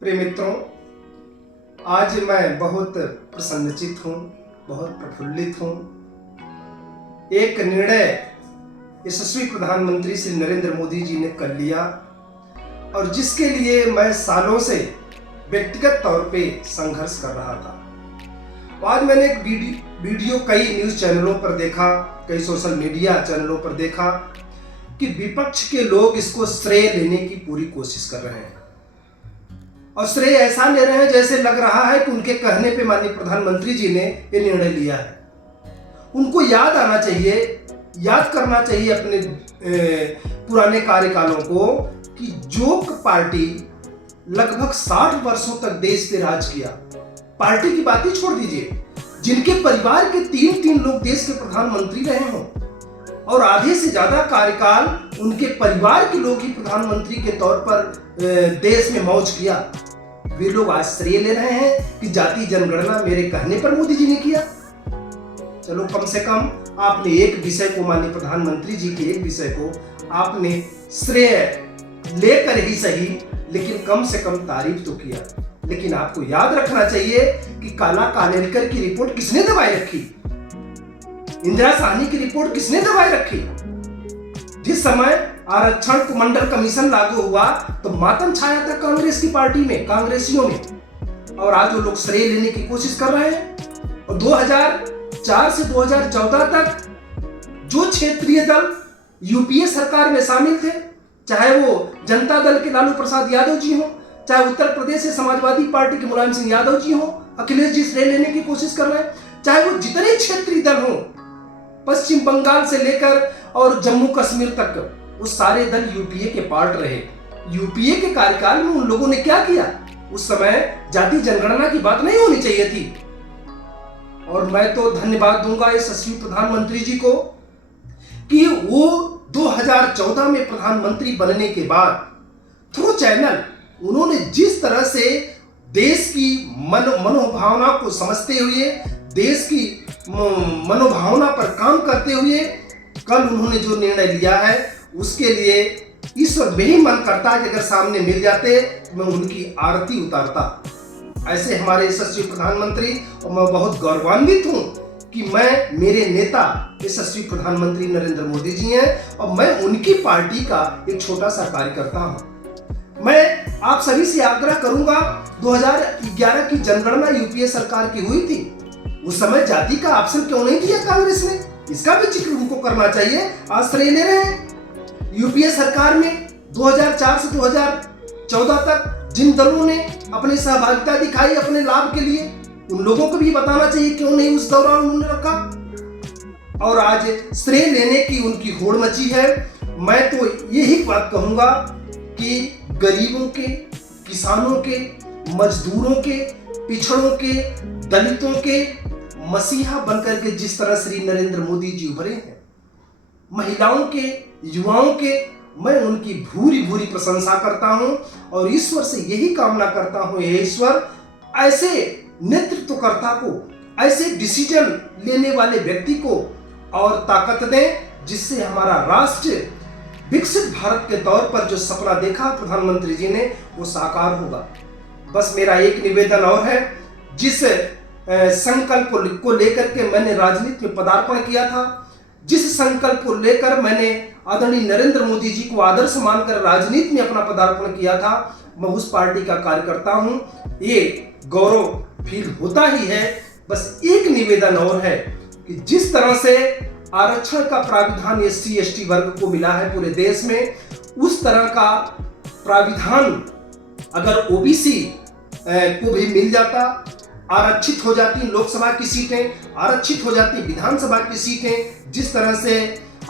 प्रिय मित्रों, आज मैं बहुत प्रसन्नचित हूँ, बहुत प्रफुल्लित हूँ। एक निर्णय यशस्वी प्रधानमंत्री श्री नरेंद्र मोदी जी ने कर लिया और जिसके लिए मैं सालों से व्यक्तिगत तौर पे संघर्ष कर रहा था। आज मैंने एक वीडियो कई न्यूज़ चैनलों पर देखा, कई सोशल मीडिया चैनलों पर देखा कि विपक्ष के लोग इसको श्रेय लेने की पूरी कोशिश कर रहे हैं और श्रेय ऐसा ले रहे हैं जैसे लग रहा है कि उनके कहने पे माननीय प्रधानमंत्री जी ने ये निर्णय लिया है। उनको याद आना चाहिए, याद करना चाहिए अपने पुराने कार्यकालों को कि जो पार्टी लगभग 60 वर्षों तक देश पे राज किया, पार्टी की बात ही छोड़ दीजिए, जिनके परिवार के 3 लोग देश के प्रधानमंत्री रहे हों और आधे से ज्यादा कार्यकाल उनके परिवार के लोग ही प्रधानमंत्री के तौर पर देश में मौज किया, वे लोग आज श्रेय ले रहे हैं कि जाति जनगणना मेरे कहने पर मोदी जी ने किया। चलो, कम से कम आपने एक विषय को, माननीय प्रधानमंत्री जी के एक विषय को आपने श्रेय लेकर ही सही, लेकिन कम से कम तारीफ तो किया। लेकिन आपको याद रखना चाहिए कि काला कालेलकर की रिपोर्ट किसने दबाए रखी, इंदिरा साहनी की रिपोर्ट किसने दबाए रखी। जिस समय आरक्षण कुमंडल कमीशन लागू हुआ तो मातम छाया था कांग्रेस की पार्टी में, कांग्रेसियों में, और आज वो लोग श्रेय लेने की कोशिश कर रहे हैं। और 2004 से 2014 तक जो क्षेत्रीय दल यूपीए सरकार में शामिल थे, चाहे वो जनता दल के लालू प्रसाद यादव जी हो, चाहे उत्तर प्रदेश से समाजवादी पार्टी के मुलायम सिंह यादव जी हो, अखिलेश जी श्रेय लेने की कोशिश कर रहे हैं, चाहे वो जितने क्षेत्रीय दल हो, पश्चिम बंगाल से लेकर और जम्मू कश्मीर तक, वो सारे दल यूपीए के पार्ट रहे। यूपीए के कार्यकाल में उन लोगों ने क्या किया? उस समय जाति जनगणना की बात नहीं होनी चाहिए थी। और मैं तो धन्यवाद दूंगा यशस्वी प्रधानमंत्री जी को कि वो 2014 में प्रधानमंत्री बनने के बाद थ्रू चैनल उन्होंने जिस तरह से देश की मनोभावना को समझते हुए, देश की मनोभावना पर काम करते हुए कल उन्होंने जो निर्णय लिया है, उसके लिए ईश्वर में ही मन करता है कि अगर सामने मिल जाते तो मैं उनकी आरती उतारता। ऐसे हमारे यशस्वी प्रधानमंत्री, और मैं बहुत गौरवान्वित हूं कि मेरे नेता यशस्वी प्रधानमंत्री नरेंद्र मोदी जी हैं और मैं उनकी पार्टी का एक छोटा सा कार्यकर्ता हूं। मैं आप सभी से आग्रह करूंगा, 2011 की जनगणना यूपीए सरकार की हुई थी, उस समय जाति का ऑप्शन क्यों नहीं दिया कांग्रेस ने? इसका भी जिक्र उनको करना चाहिए। आज श्रेय ले रहे हैं। यूपीए सरकार में 2004 से 2014 तक जिन दलों ने अपनी सहभागिता दिखाई अपने लाभ के लिए, उन लोगों को भी बताना चाहिए क्यों नहीं उस दौरान उन्होंने रखा। और आज श्रेय लेने की उनकी होड़ मची है। मैं तो यही बात कहूंगा कि गरीबों के, किसानों के, मजदूरों के, पिछड़ों के, दलितों के मसीहा बनकर के जिस तरह श्री नरेंद्र मोदी जी उभरे हैं, महिलाओं के, युवाओं के, मैं उनकी भूरी भूरी प्रशंसा करता हूं और ईश्वर से यही कामना करता हूं, हे ईश्वर, ऐसे नेतृत्वकर्ता को, ऐसे डिसीजन लेने वाले व्यक्ति को और ताकत दें जिससे हमारा राष्ट्र विकसित भारत के तौर पर जो सपना देखा प्रधानमंत्री जी ने, वो साकार होगा। बस मेरा एक निवेदन और है, जिस संकल्प को लेकर के मैंने राजनीति में पदार्पण किया था, जिस संकल्प को लेकर मैंने आदरणीय नरेंद्र मोदी जी को आदर्श मानकर राजनीति में अपना पदार्पण किया था, मैं उस पार्टी का कार्यकर्ता हूं। ये गौरव फील होता ही है। बस एक निवेदन और है कि जिस तरह से आरक्षण का प्राविधान SC/ST वर्ग को मिला है पूरे देश में, उस तरह का प्राविधान अगर OBC को भी मिल जाता, आरक्षित हो जाती लोकसभा की सीटें, आरक्षित हो जाती विधानसभा की सीटें, जिस तरह से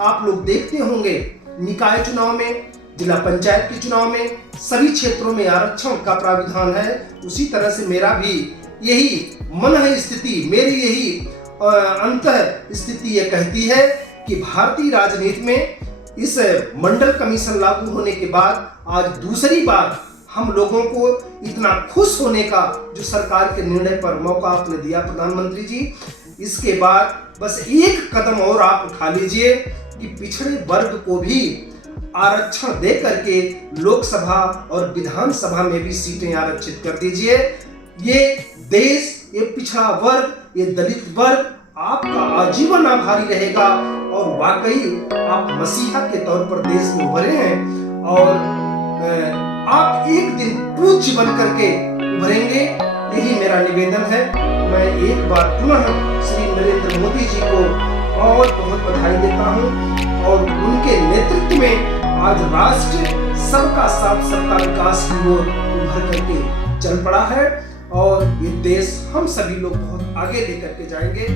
आप लोग देखते होंगे निकाय चुनाव में, जिला पंचायत के चुनाव में, सभी क्षेत्रों में आरक्षण का प्राविधान है, उसी तरह से मेरा भी यही मन है स्थिति, मेरी यही अंतः स्थिति ये कहती है कि भारतीय राजनीति में इस मंडल कमीशन लागू होने के बाद आज दूसरी बार हम लोगों को इतना खुश होने का जो सरकार के निर्णय पर मौका आपने दिया प्रधानमंत्री जी, इसके बाद बस एक कदम और आप उठा लीजिए कि पिछड़े वर्ग को भी आरक्षण दे करके लोकसभा और विधानसभा में भी सीटें आरक्षित कर दीजिए। ये देश, ये पिछड़ा वर्ग, ये दलित वर्ग आपका आजीवन आभारी रहेगा और वाकई आप मसीहा के तौर पर देश में उभरे हैं और आप एक दिन पूज्य बन करके उभरेंगे। यही मेरा निवेदन है। मैं एक बार पुनः श्री नरेंद्र मोदी जी को बहुत बहुत बधाई देता हूं और उनके नेतृत्व में आज राष्ट्र सबका साथ सबका विकास की ओर उभर करके चल पड़ा है और ये देश हम सभी लोग बहुत आगे लेकर के जाएंगे।